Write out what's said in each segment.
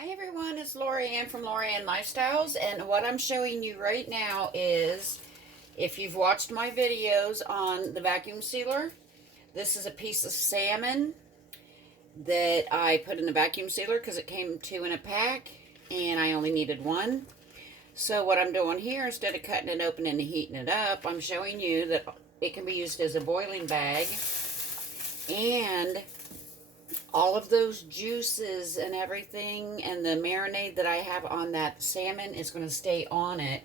Hi everyone, it's Lorianne from Lorianne Lifestyles, and what I'm showing you right now is, if you've watched my videos on the vacuum sealer, this is a piece of salmon that I put in the vacuum sealer because it came two in a pack and I only needed one. So what I'm doing here, instead of cutting it open and heating it up, I'm showing you that it can be used as a boiling bag, and all of those juices and everything and the marinade that I have on that salmon is going to stay on it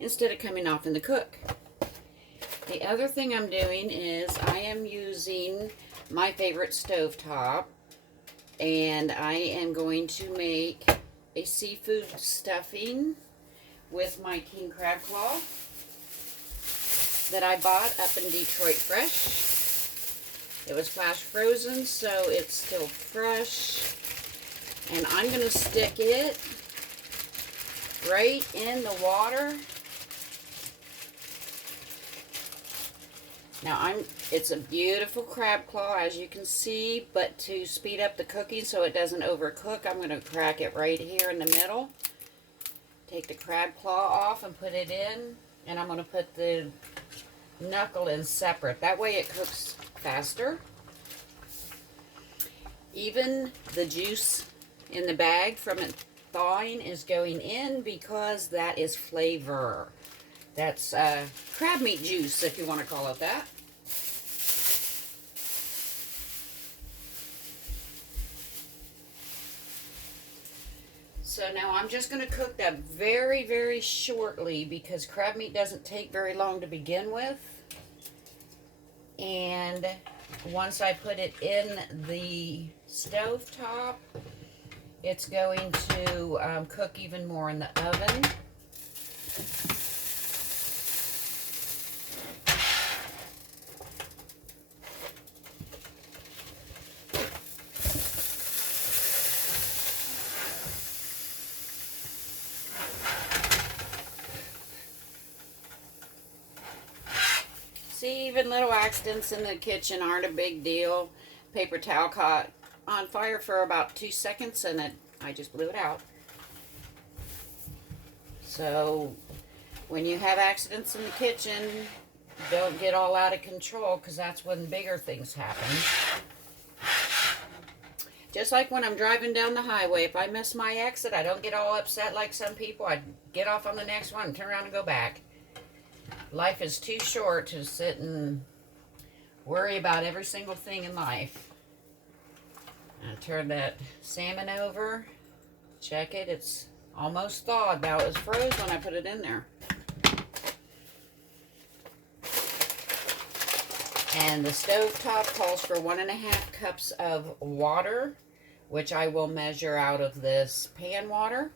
instead of coming off in the cook. The other thing I'm doing is I am using my favorite stovetop, and I am going to make a seafood stuffing with my king crab claw that I bought up in Detroit Fresh. It was flash frozen, so it's still fresh. And I'm going to stick it right in the water. Now, it's a beautiful crab claw, as you can see, but to speed up the cooking so it doesn't overcook, I'm going to crack it right here in the middle. Take the crab claw off and put it in, and I'm going to put the knuckle in separate. That way it cooks faster. Even the juice in the bag from it thawing is going in because that is flavor. That's crab meat juice, if you want to call it that. So now I'm just going to cook that very, very shortly because crab meat doesn't take very long to begin with. And once I put it in the stove top, it's going to cook even more in the oven. See, even little accidents in the kitchen aren't a big deal. Paper towel caught on fire for about 2 seconds and I just blew it out. So when you have accidents in the kitchen, don't get all out of control, because that's when bigger things happen. Just like when I'm driving down the highway, if I miss my exit, I don't get all upset like some people. I get off on the next one and turn around and go back. Life is too short to sit and worry about every single thing in life. I turn that salmon over. Check it. It's almost thawed. Now it was froze when I put it in there. And the stovetop calls for 1.5 cups of water, which I will measure out of this pan water.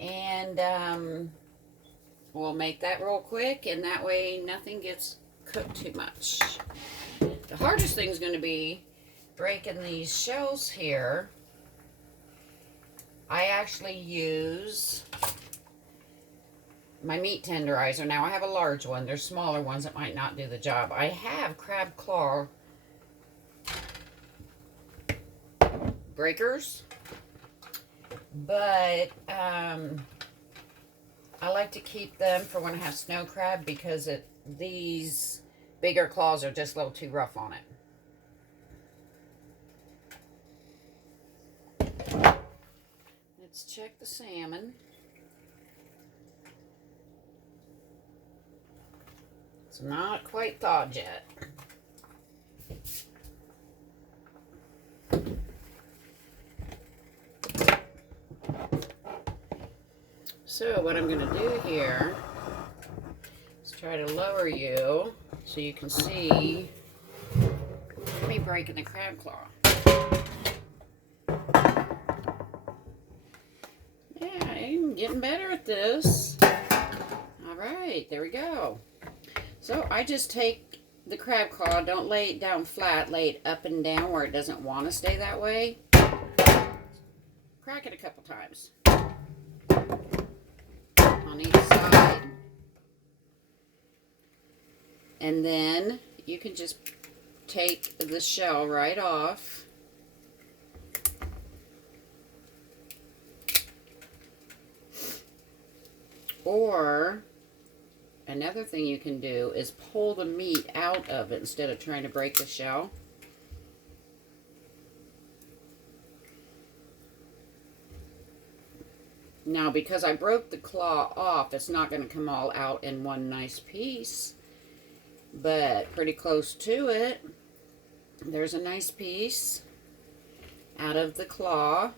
And we'll make that real quick, and that way nothing gets cooked too much. The hardest thing is going to be breaking these shells here. I actually use my meat tenderizer. Now I have a large one. There's smaller ones that might not do the job. I have crab claw breakers, but I like to keep them for when I have snow crab, because these bigger claws are just a little too rough on it. Let's check the salmon. It's not quite thawed yet. So what I'm going to do here is try to lower you so you can see me breaking the crab claw. Yeah, I'm getting better at this. All right, there we go. So I just take the crab claw, don't lay it down flat, lay it up and down where it doesn't want to stay that way. Crack it a couple times on each side, and then you can just take the shell right off Or another thing you can do is pull the meat out of it instead of trying to break the shell. Now, because I broke the claw off, it's not going to come all out in one nice piece, but pretty close to it. There's a nice piece out of the claw.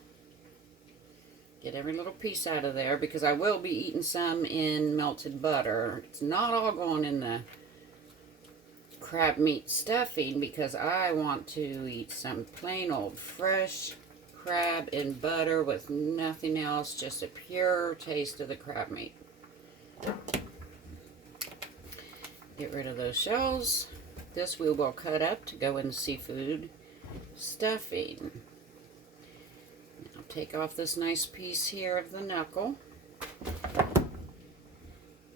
Get every little piece out of there because I will be eating some in melted butter. It's not all going in the crab meat stuffing because I want to eat some plain old fresh crab in butter with nothing else, just a pure taste of the crab meat. Get rid of those shells. This we will cut up to go in the seafood stuffing. Take off this nice piece here of the knuckle.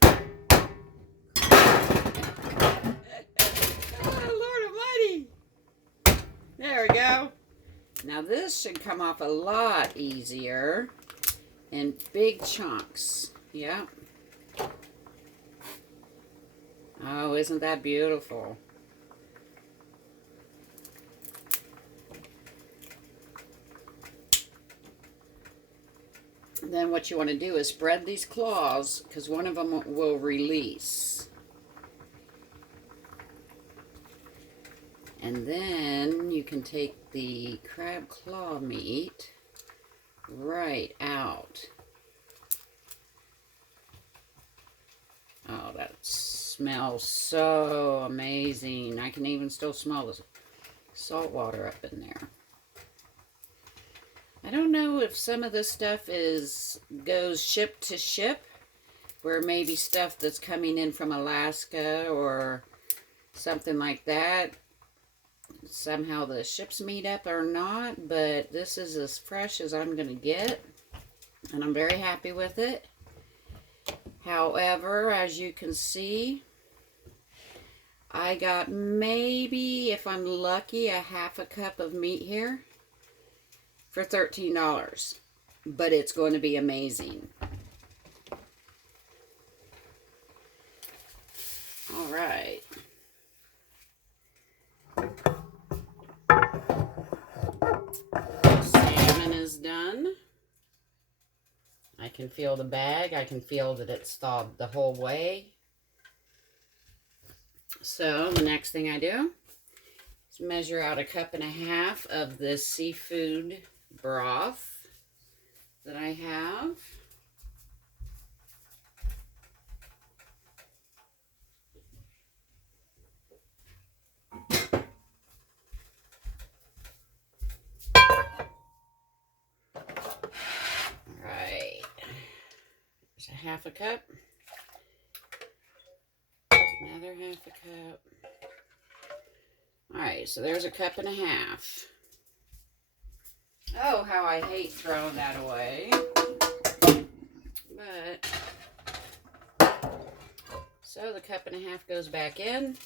Oh, Lord Almighty! There we go. Now this should come off a lot easier in big chunks. Yeah. Oh, isn't that beautiful? Then what you want to do is spread these claws because one of them will release. And then you can take the crab claw meat right out. Oh, that smells so amazing. I can even still smell the salt water up in there. I don't know if some of this stuff goes ship to ship, where maybe stuff that's coming in from Alaska or something like that, somehow the ships meet up or not, but this is as fresh as I'm going to get, and I'm very happy with it. However, as you can see, I got maybe, if I'm lucky, a half a cup of meat here for $13, but it's going to be amazing. All right. Salmon is done. I can feel the bag. I can feel that it's thawed the whole way. So the next thing I do is measure out 1.5 cups of this seafood broth that I have. Alright, there's 1/2 cup, another 1/2 cup. Alright, so there's 1.5 cups. Oh, how I hate throwing that away. But, so the 1.5 cups goes back in.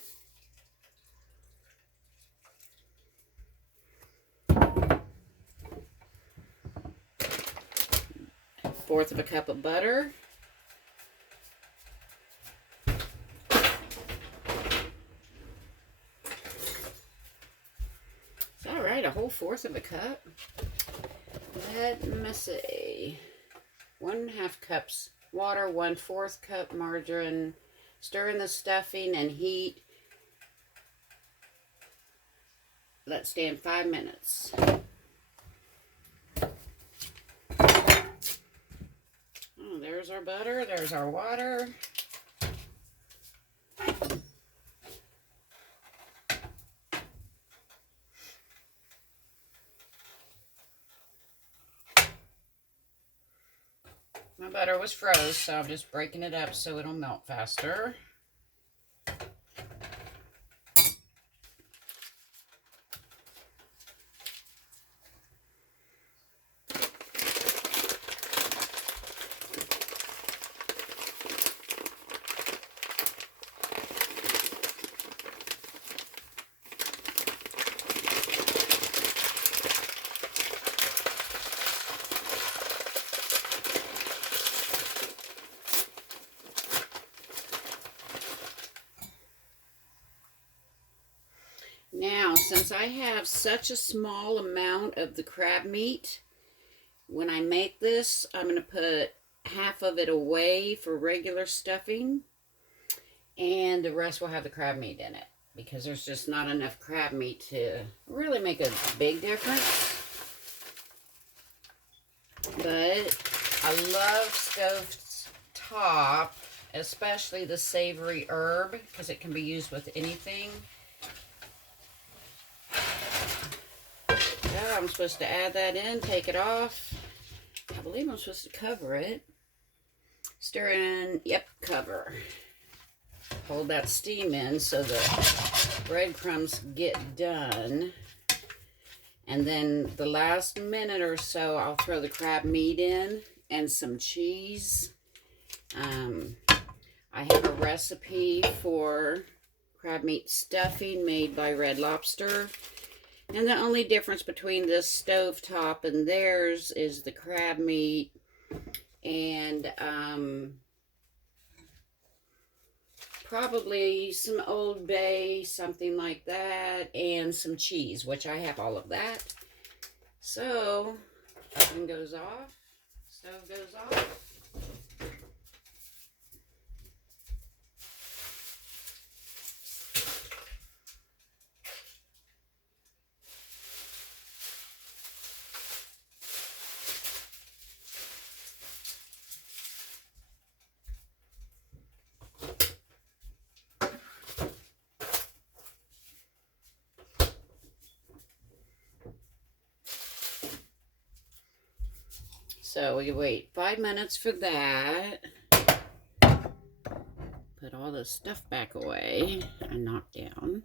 Fourth of a cup of butter. Is that right? A whole 1/4 of a cup? Let me see. 1.5 cups water, 1/4 cup margarine. Stir in the stuffing and heat. Let stand 5 minutes. Oh, there's our butter. There's our water. My butter was froze, so I'm just breaking it up so it'll melt faster. since I have such a small amount of the crab meat, when I make this, I'm going to put half of it away for regular stuffing, and the rest will have the crab meat in it, because there's just not enough crab meat to really make a big difference. But I love stove top, especially the savory herb, because it can be used with anything. Now I'm supposed to add that in, take it off. I believe I'm supposed to cover it. Stir in, yep, cover. Hold that steam in so the breadcrumbs get done. And then the last minute or so, I'll throw the crab meat in and some cheese. I have a recipe for crab meat stuffing made by Red Lobster. And the only difference between this stovetop and theirs is the crab meat and probably some Old Bay, something like that, and some cheese, which I have all of that. So, oven goes off, stove goes off. So we wait 5 minutes for that. Put all the stuff back away I knocked down.